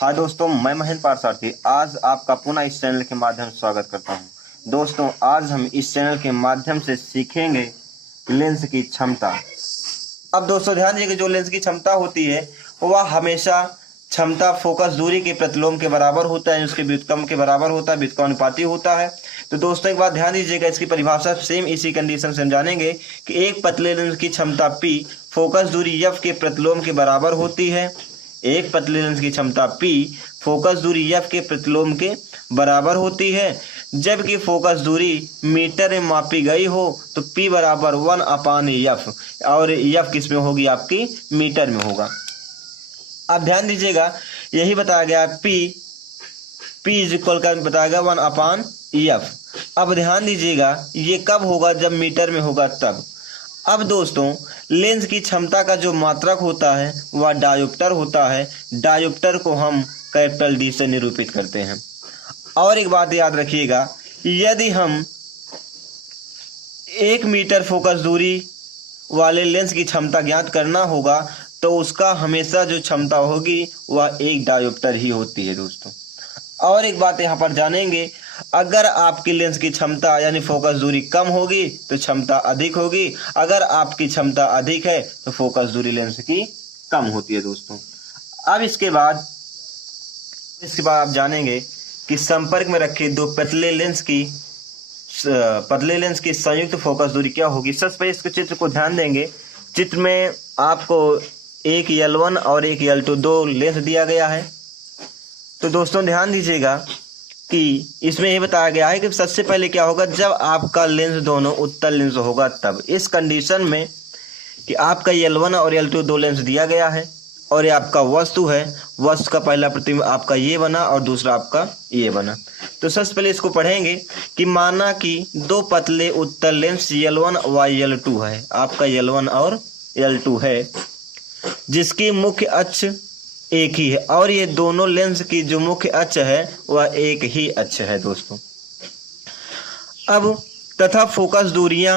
हाँ दोस्तों, मैं महेंद्र पारसारथी आज आपका पुनः इस चैनल के माध्यम से स्वागत करता हूँ। दोस्तों, आज हम इस चैनल के माध्यम से सीखेंगे लेंस की क्षमता। अब दोस्तों ध्यान दीजिए कि जो लेंस की क्षमता होती है वह हमेशा क्षमता फोकस दूरी के प्रतिलोम के बराबर होता है, उसके व्युत्क्रम के बराबर होता है, व्युत्क्रमानुपाती होता है। तो दोस्तों एक बात ध्यान दीजिएगा, इसकी परिभाषा सेम इसी कंडीशन से हम जानेंगे कि एक पतले लेंस की क्षमता P फोकस दूरी F के प्रतिलोम के बराबर होती है। एक पतले लेंस की क्षमता P फोकस दूरी F के प्रतिलोम के बराबर होती है, जबकि फोकस दूरी मीटर में मापी गई हो तो P बराबर 1/F और F किस में होगी, आपकी मीटर में होगा। अब ध्यान दीजिएगा, यही बताया गया P इज इक्वल का बताया गया 1/F। अब ध्यान दीजिएगा ये कब होगा, जब मीटर में होगा तब। अब दोस्तों लेंस की क्षमता का जो मात्रक होता है वह डायोप्टर होता है। डायोप्टर को हम कैपिटल D से निरूपित करते हैं। और एक बात याद रखिएगा, यदि हम 1 मीटर फोकस दूरी वाले लेंस की क्षमता ज्ञात करना होगा तो उसका हमेशा जो क्षमता होगी वह 1 डायोप्टर ही होती है दोस्तों। और एक बात यहाँ पर जानेंगे, अगर आपकी लेंस की क्षमता यानी फोकस दूरी कम होगी तो क्षमता अधिक होगी, अगर आपकी क्षमता अधिक है तो फोकस दूरी लेंस की कम होती है दोस्तों। अब इसके बाद आप जानेंगे कि संपर्क में रखे दो पतले लेंस की संयुक्त फोकस दूरी क्या होगी। सबसे पहले इसके चित्र को ध्यान देंगे। चित्र में आपको एक L1 और एक L2 दो लेंस दिया गया है। तो दोस्तों ध्यान दीजिएगा कि इसमें यह बताया गया है कि सबसे पहले क्या होगा, जब आपका लेंस दोनों उत्तल लेंस होगा तब। इस कंडीशन में कि आपका L1 और L2 दो लेंस दिया गया है और ये आपका वस्तु है, वस्तु का पहला प्रतिबिंब आपका ये बना और दूसरा आपका ये बना। तो सबसे पहले इसको पढ़ेंगे कि माना कि दो पतले उत्तल लेंस L1 व L2 है, आपका L1 और L2 है, जिसकी मुख्य अक्ष एक ही है और ये दोनों लेंस की जो मुख्य अक्ष है वह एक ही अक्ष है दोस्तों। अब तथा फोकस दूरियां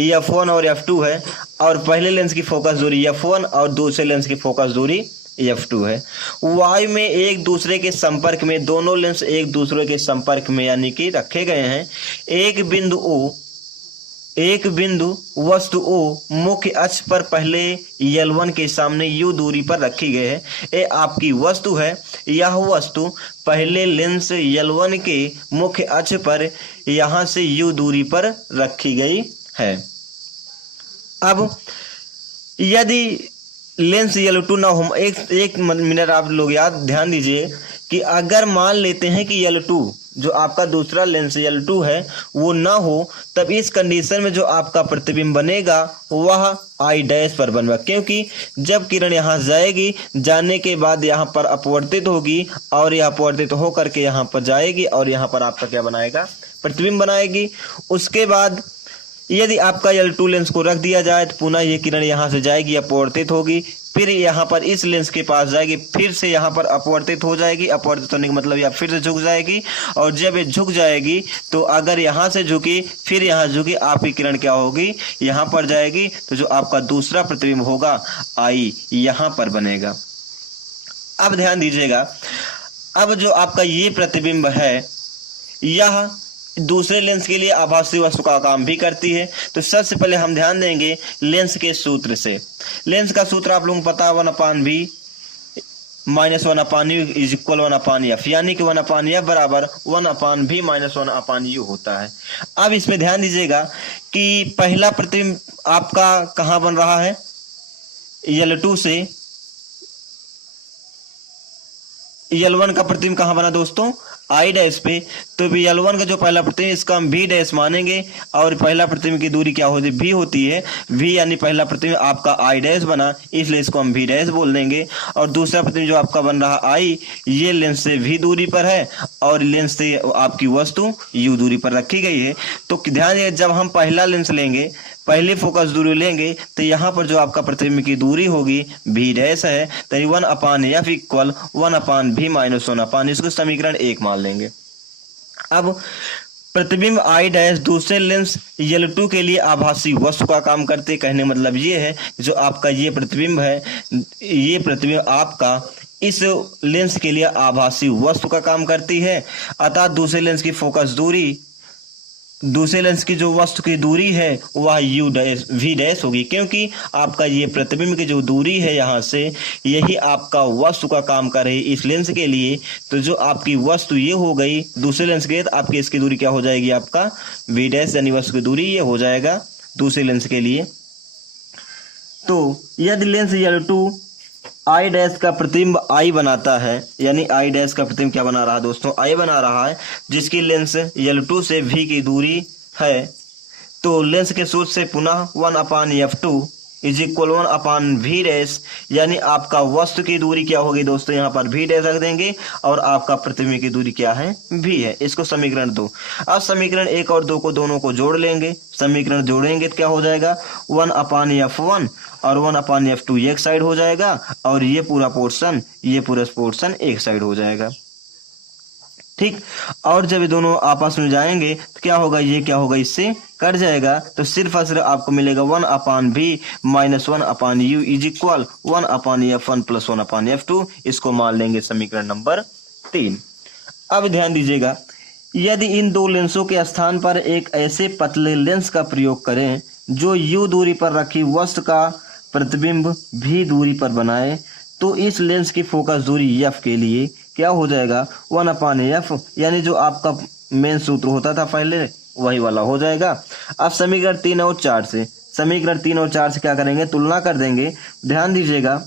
F1 और F2 है और पहले लेंस की फोकस दूरी F1 और दूसरे लेंस की फोकस दूरी F2 है। वायु में एक दूसरे के संपर्क में दोनों लेंस एक दूसरे के संपर्क में यानी कि रखे गए हैं। एक बिंदु वस्तु O मुख्य अक्ष पर पहले L1 के सामने U दूरी पर रखी गई है। ये आपकी वस्तु है। यह वस्तु पहले लेंस L1 के मुख्य अक्ष पर यहाँ से U दूरी पर रखी गई है। अब यदि लेंस L2 ना हो, एक मिनट आप लोग ध्यान दीजिए कि अगर मान लेते हैं कि L2 जो आपका दूसरा लेंस L2 है वो ना हो, तब इस कंडीशन में जो आपका प्रतिबिंब बनेगा वह I' पर बनेगा, क्योंकि जब किरण यहाँ जाएगी, जाने के बाद यहाँ पर अपवर्तित होगी और यह अपवर्तित होकर के यहाँ पर जाएगी और यहाँ पर आपका क्या बनाएगा, प्रतिबिंब बनाएगी। उसके बाद यदि आपका L2 लेंस को रख दिया जाए तो पुनः ये किरण यहाँ से जाएगी, अपवर्तित होगी, फिर यहाँ पर इस लेंस के पास जाएगी, फिर से यहाँ पर अपवर्तित हो जाएगी। अपवर्तित होने का मतलब यह फिर से झुक जाएगी और जब ये झुक जाएगी तो अगर यहाँ से झुकी फिर यहाँ झुकी, आपकी किरण क्या होगी, यहाँ पर जाएगी। तो जो आपका दूसरा प्रतिबिंब होगा I यहाँ पर बनेगा। अब ध्यान दीजिएगा, अब जो आपका ये प्रतिबिंब है यह दूसरे लेंस के लिए आभासी वस्तु का काम भी करती है। तो सबसे पहले हम ध्यान देंगे लेंस के सूत्र से। लेंस का सूत्र आप लोगों को पता है 1/V minus 1/U is equal 1/F, यानी कि 1/F बराबर 1/V माइनस 1/U होता है। अब इसमें ध्यान दीजिएगा कि पहला प्रतिबिंब आपका कहाँ बन रहा है, L2 से L1 का प्रतिबिंब कहाँ बना दोस्तों, I' पे। तो L1 का जो पहला प्रतिबिंब इसका हम V' मानेंगे और पहला प्रतिबिंब की दूरी क्या होती है, V होती है। V यानी पहला प्रतिबिंब आपका I' बना, इसलिए इसको हम V' बोल देंगे। और दूसरा प्रतिबिंब जो आपका बन रहा I, ये लेंस से V दूरी पर है और लेंस से आपकी वस्तु U दूरी पर रखी गई है। तो ध्यान दिए, जब हम पहला लेंस लेंगे, पहले फोकस दूरी लेंगे तो यहाँ पर जो आपका प्रतिबिंब की दूरी होगी V' है, तो 1/F इक्वल 1/V माइनस 1/, इसको समीकरण 1 मान लेंगे। अब प्रतिबिंब I' दूसरे लेंस L2 के लिए आभासी वस्तु का काम करते, कहने मतलब ये है जो आपका ये प्रतिबिंब है, ये प्रतिबिंब आपका इस लेंस के लिए आभासी वस्तु का काम करती है, अतः दूसरे लेंस की फोकस दूरी, दूसरे लेंस की जो वस्तु की दूरी है वह u डैश v डैश होगी, क्योंकि आपका ये प्रतिबिंब की जो दूरी है यहाँ से, यही आपका वस्तु का काम कर रही है इस लेंस के लिए। तो जो आपकी वस्तु ये हो गई दूसरे लेंस के लिए, तो आपकी इसकी दूरी क्या हो जाएगी, आपका v डैश यानी वस्तु की दूरी ये हो जाएगा दूसरे लेंस के लिए। तो यदि लेंस L2 आई डैश का प्रतिबिंब आई बनाता है, यानी आई डैश का प्रतिबिंब क्या बना रहा है दोस्तों, आई बना रहा है, जिसकी लेंस L2 से v की दूरी है, तो लेंस के सूत्र से पुनः 1/f2 is equal 1/v dash, यानी आपका वस्तु की दूरी क्या होगी दोस्तों, यहाँ पर v डैश रख देंगे और आपका प्रतिबिंब की दूरी क्या है, v है। इसको समीकरण 2। अब समीकरण 1 और 2 को दोनों को जोड़ लेंगे, समीकरण जोड़ेंगे तो क्या हो जाएगा 1/f1 और 1/f2 एक साइड हो जाएगा और ये पूरा पोर्शन एक साइड हो जाएगा, ठीक। और जब ये दोनों आपस में जाएंगे तो क्या होगा, ये क्या होगा, इससे कट जाएगा, तो सिर्फ और सिर्फ आपको मिलेगा 1/v minus 1/u is equal 1/f1 plus 1/f2। इसको मान लेंगे समीकरण नंबर 3। अब ध्यान दीजिएगा, यदि इन दो लेंसों के स्थान पर एक ऐसे पतले लेंस का प्रयोग करें जो u दूरी पर रखी वस्तु का प्रतिबिंब v दूरी पर बनाए, तो इस लेंस की फोकस दूरी f के लिए क्या हो जाएगा 1/f, यानी जो आपका मेन सूत्र होता था पहले वही वाला हो जाएगा। अब समीकरण 3 और 4 से क्या करेंगे, तुलना कर देंगे। ध्यान दीजिएगा,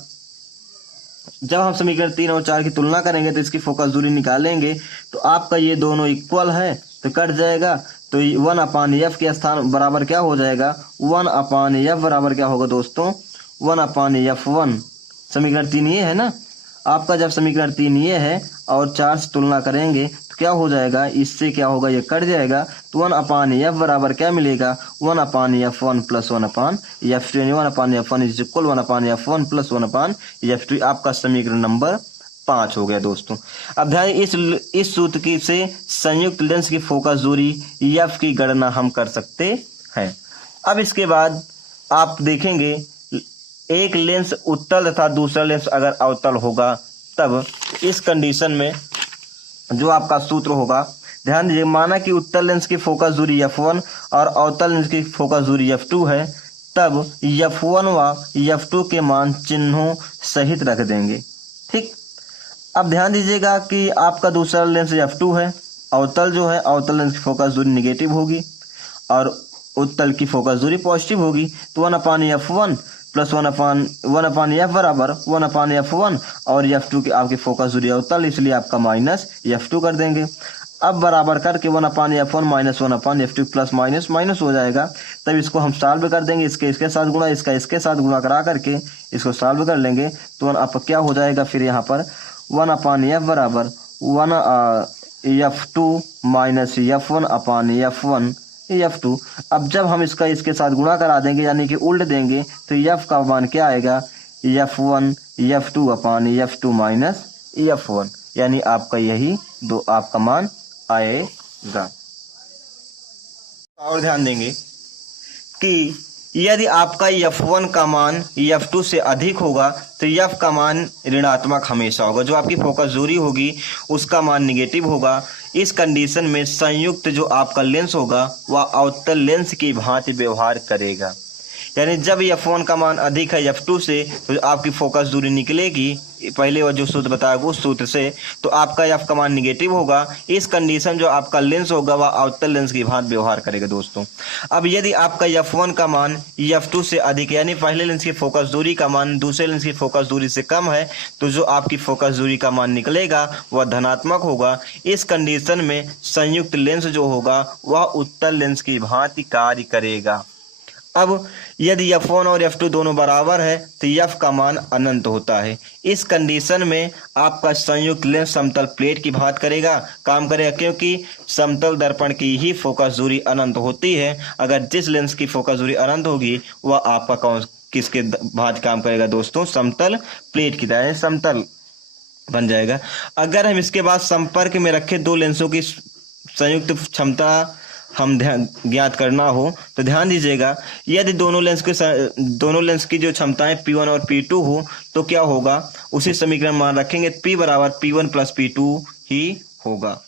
जब हम समीकरण 3 और 4 की तुलना करेंगे तो इसकी फोकस दूरी निकालेंगे, तो आपका ये दोनों इक्वल है तो कट जाएगा, तो 1/f के स्थान बराबर क्या हो जाएगा, 1/f बराबर क्या होगा दोस्तों 1/f1। समीकरण 3 ये है ना आपका, जब समीकरण 3 ये है और 4 से तुलना करेंगे तो क्या हो जाएगा, इससे क्या होगा, ये कट जाएगा, तो 1/f बराबर क्या मिलेगा 1/f1 प्लस 1/f2, यानी 1/f1 is equal 1/f1 plus 1/f2। आपका समीकरण नंबर 5 हो गया दोस्तों। अब ध्यान, इस सूत्र की से संयुक्त लेंस की फोकस दूरी f की गणना हम कर सकते हैं। अब इसके बाद आप देखेंगे एक लेंस उत्तल तथा दूसरा लेंस अगर अवतल होगा, तब इस कंडीशन में जो आपका सूत्र होगा, ध्यान दीजिए, माना कि उत्तल लेंस की फोकस दूरी f1 और अवतल लेंस की फोकस दूरी f2 है, तब f1 व f2 के मान चिन्हों सहित रख देंगे, ठीक। अब ध्यान दीजिएगा कि आपका दूसरा लेंस f2 है, अवतल जो है अवतल लेंस की फोकस दूरी निगेटिव होगी और उत्तल की फोकस दूरी पॉजिटिव होगी, तो 1/f1 प्लस 1/f बराबर 1/f1 और f2 की आपकी फोकस दूरी अवतल, इसलिए आपका माइनस f2 कर देंगे। अब बराबर करके 1/f1 minus 1/f2 plus minus minus हो जाएगा, तब इसको हम सॉल्व कर देंगे, इसके साथ गुणा, इसके साथ गुणा करा करके इसको सॉल्व कर लेंगे, तो अब क्या हो जाएगा, फिर यहाँ पर 1/f बराबर 1/f2 माइनस f1/f1 f2। अब जब हम इसके साथ गुणा करा देंगे यानी कि उल्ट देंगे, तो f का मान क्या आएगा, f1 f2/f2 माइनस f1, यानी आपका यही दो आपका मान आएगा। और ध्यान देंगे कि यदि आपका f1 का मान f2 से अधिक होगा तो f का मान ऋणात्मक हमेशा होगा, जो आपकी फोकस दूरी होगी उसका मान निगेटिव होगा। इस कंडीशन में संयुक्त जो आपका लेंस होगा वह अवतल लेंस की भांति व्यवहार करेगा, यानी जब f1 का मान अधिक है f2 से, तो आपकी फोकस दूरी निकलेगी पहले वो जो सूत्र बताया उस सूत्र से, तो आपका f का मान निगेटिव होगा। इस कंडीशन जो आपका लेंस होगा वह अवतल लेंस की भांति व्यवहार करेगा दोस्तों। अब यदि आपका f1 का मान f2 से अधिक, यानी पहले लेंस की फोकस दूरी का मान दूसरे लेंस की फोकस दूरी से कम है, तो जो आपकी फोकस दूरी का मान निकलेगा वह धनात्मक होगा। इस कंडीशन में संयुक्त लेंस जो होगा वह उत्तल लेंस की भांति कार्य करेगा। अब यदि f1 और f2 दोनों बराबर है तो f का मान अनंत होता है। इस कंडीशन में आपका संयुक्त लेंस समतल प्लेट की भांति काम करेगा, क्योंकि समतल दर्पण की ही फोकस दूरी अनंत होती है। अगर जिस लेंस की फोकस दूरी अनंत होगी वह आपका किसके भांति काम करेगा दोस्तों, समतल प्लेट की तरह समतल बन जाएगा। अगर हम इसके बाद संपर्क में रखे दो लेंसों की संयुक्त क्षमता हम ज्ञात करना हो तो ध्यान दीजिएगा, यदि दोनों लेंस की जो क्षमताएं P1 और P2 हो तो क्या होगा, उसी समीकरण मान रखेंगे P बराबर P1 प्लस P2 ही होगा।